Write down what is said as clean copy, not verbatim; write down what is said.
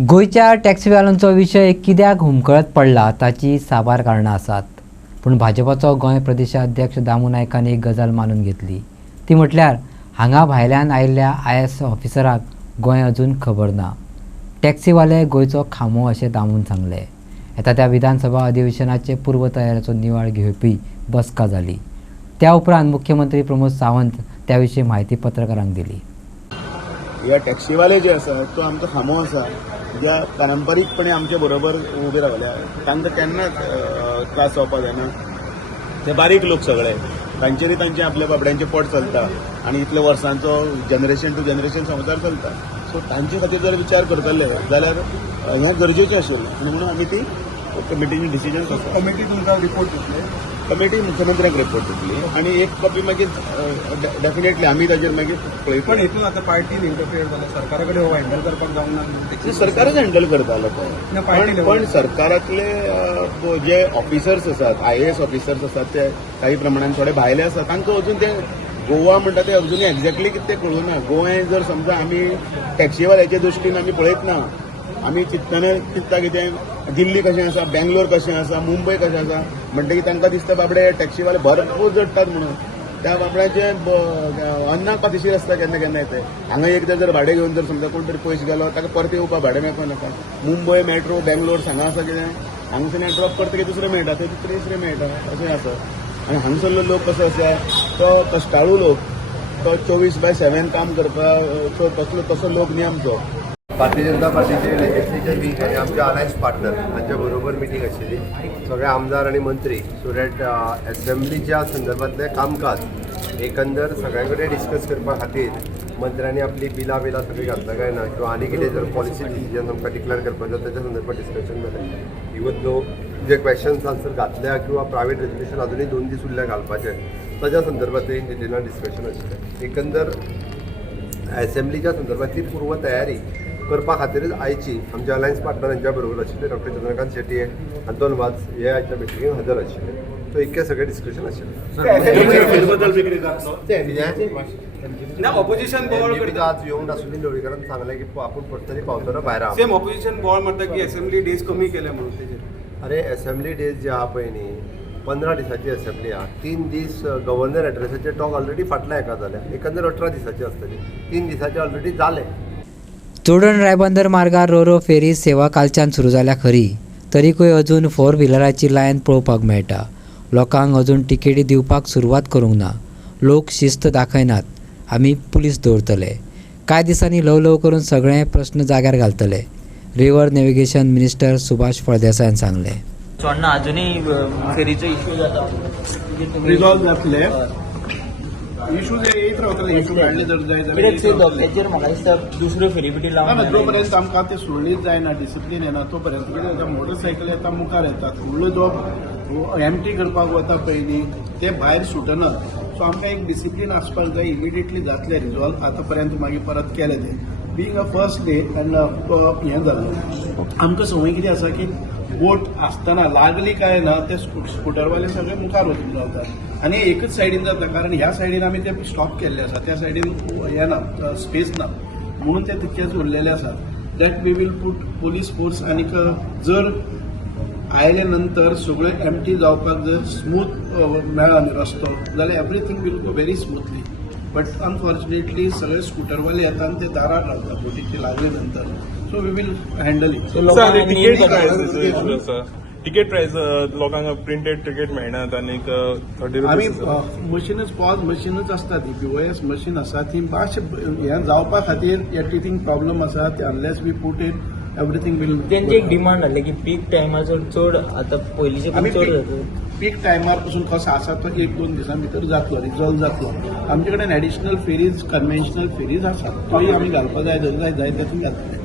गोयच्या टॅक्सीवाल्यांचो विशय कित्याक हुमकळत पडला ताची साबार कारणां आसात. पूण भाजपाचो गोंय प्रदेशाध्यक्ष दामू नायकान एक गजाल मानून घेतली. ती म्हटल्यार हांगा भायल्यान आयिल्ल्या IAS ऑफिसराक गोंय अजून खबर ना. टॅक्सीवाले गोंयचो खामो अशें दामून सांगलें. येता त्या विधानसभा अधिवेशनाचे पूर्व तयारेचो निवाळ घेवपी बसका जाली. त्या उपरांत मुख्यमंत्री प्रमोद सावंत त्या विशीं म्हायती पत्रकारांक दिली. ह्या टॅक्सीवाले जे आसा तो आमचो खामो आसा, ज्या पारंपारीकपणे आमचे बरोबर उबे रावल्या. तांकां केन्नाच त्रास जावपाक जायना. ते बारीक लोक सगळे, तांचेरूय तांचे आपल्या बाबड्यांचे पोट चलता आनी इतल्या वर्सांचो जनरेशन टू जनरेशन संवसार चलता. सो तांचे खातीर जर विचार करतले जाल्यार हें गरजेचें आशिल्लें आनी म्हणून आमी ती कमिटीनी डिसिजन करता. कमिटी तुमकां रिपोर्ट दितले, कमिटी मुख्यमंत्र्याक रिपोर्ट दितली आनी एक कॉपी मागीर डेफिनेटली आमी ताचेर मागीर पळयता. पण हेतून आतां पार्टीन इंटरफियर जाला, सरकारा कडेन हो हँडल करपाक जावना. ते सरकारच हँडल करतालो पण सरकारातले जे ऑफिसर्स आसात, IAS ऑफिसर्स आसात, ते काही प्रमाणात थोडे भायले आसात. तांकां अजून ते गोवा म्हणटा ते अजूनय एक्झॅक्टली कितें तें कळूना. गोंय जर समजा आमी टॅक्सीवाल्याचे दृश्टीन आमी पळयत ना. आमी चिंतता कितें दिल्ली कशें आसा, बेंगलोर कशें आसा, मुंबय कशें आसा म्हणटकीर तांकां दिसता बाबडे टॅक्सीवाले भरपूर जडटात म्हणून. त्या बाबड्याचे अन्ना पातीशीर आसता केन्ना केन्ना येते. हांगा एकदां जर भाडें घेवन जर समजा कोण तरी पयस गेलो ताका परत येवपाक भाडें मेळपाक नाका. मुंबय मेट्रो बेंगलोर हांगा आसा कितें हांगसून ड्रॉप करतकीर दुसरें मेळटा, थंय तिसरें मेळटा अशें आसा. आनी हांगसरलो लोक कसो आसा, तो कश्टाळू लोक, तो 24/7 काम करता, तसो लोक न्ही आमचो. भारतीय जनता पार्टीचे लेजिस्लेचर वीक आनी आमचे अलायन्स पार्टनर हांच्या बरोबर मिटींग आशिल्ली. सगळे आमदार आनी मंत्री सो दॅट असेंब्लीच्या संदर्भातले कामकाज एकंदर सगळ्यां कडेन डिस्कस करपा खातीर मंत्र्यांनी आपली बिलां सगळी घातला काय ना, किंवा आनी कितें जर पॉलिसी डिसिजन आमकां डिक्लेअर करपाक जाय त्याच्या संदर्भात डिस्कशन जालें. इवन दो जे क्वेश्चन्स आन्सर घातल्या किंवा प्रायवेट रेजोल्युशन अजूनय 2 दीस उरल्या घालपाचें, ताच्या संदर्भात एक डिटेलान डिस्कशन आशिल्लें. एकंदर असेंब्लीच्या संदर्भातली पूर्व तयारी करपा खातीरच आयची आमच्या अलायन्स पार्टनर यांच्या बरोबर आशिल्ले डॉक्टर चंद्रकांत शेट्टी अंतोन वाज हे आयच्या मिटिंगेक हजर आशिल्ले. सो इतकें सगळें डिस्कशन आशिल्लें. ऑपोजिशन बॉल आज येवन सुनील ढवळीकरान सांगलें की आपूण पर्सनली पावतलो भायर. सेम ऑपोजिशन बॉल म्हणटा की असेंब्ली डेज कमी केले म्हणून तेजेर. अरे असेंब्ली डेज जे आहा पळय न्ही, 15 दिसाची असेंब्ली आहा. 3 दीस गव्हर्नर एड्रेसाचे टॉक ऑलरेडी फाटल्या हेका जाल्या. एकंदर 18 दिसाची आसतली. 3 दिसाचे ऑलरेडी जाले. चोडण रायबंदर मार्गार रोरो फेरी सेवा कालच्यान सुरू जाल्या खरी, तरीकूय अजून 4 व्हिलराची लायन पळोवपाक मेळटा. लोकांक अजून तिकेटी दिवपाक सुरवात करूंक ना. लोक शिस्त दाखयनात. आमी पुलीस दवरतले. कांय दिसांनी ल्हव करून सगळे प्रश्न जाग्यार घालतले. रिव्हर नॅव्हिगेशन मिनिस्टर सुभाष फळदेसायान सांगलें. चोडणा अजूनय फेरीचो इश्यू जाता, रिझॉल्व जातले. इश्यूज येत रावतले. इश्यू काडले जर जाय जाल्यार तेजेर म्हाका दिसता दुसऱ्यो फेरी बिटी लावन जो पर्यंत आमकां ते सोडलीच जायना, डिसिप्लीन येना, तो पर्यंत कितें जाता, मोटरसायकल येता मुखार येता, फुडलो जो एम्प्टी करपाक वता पळय न्ही ते भायर सुटना. सो आमकां एक डिसिप्लीन आसपाक जाय. इमिडिएटली जातले रिझॉल्व. आतां पर्यंत मागीर परत केले ते being a first day end हें जालें. आमकां संवय कितें आसा की बोट आसतना लागली काय ना ते स्कूटरवाले सगळे मुखार वचून रावतात आनी एकच सायडीन जाता, कारण ह्या सायडीन आमी ते स्टॉप केल्ले आसा, त्या सायडीन हें ना, स्पेस ना, म्हणून ते तितकेच उरलेले आसात. That we will put police force. आनीक जर आयले नंतर सगळें एम्प्टी जावपाक जर स्मूथ मेळ्ळा न्ही रस्तो जाल्यार everything will go very smoothly. But unfortunately सगळे स्कूटरवाले येतात आनी ते दारार रावतात बोटीचे लागले नंतर. So we will handle it. Ticket price लोकांक प्रिंटेड तिकेट मेळनात आनीक आमी मशीनच पॉज मशीनच आसता, ती POS मशीन आसा, ती मातशें हें जावपा खातीर टीथींग प्रॉब्लम आसा. ते unless we put in everything will. तेंची एक डिमांड आसली की पीक टायमाचो चड आतां पयलींचे चड जाता. पीक टायमार पसून कसो आसा तो 1-2 दिसां भितर जातलो, रिझॉल्व जातलो. आमचे कडेन एडिशनल फेरीज, कन्व्हेन्शनल फेरीज आसात, त्योय आमी घालपाक जाय, जाय तेतून घालतले.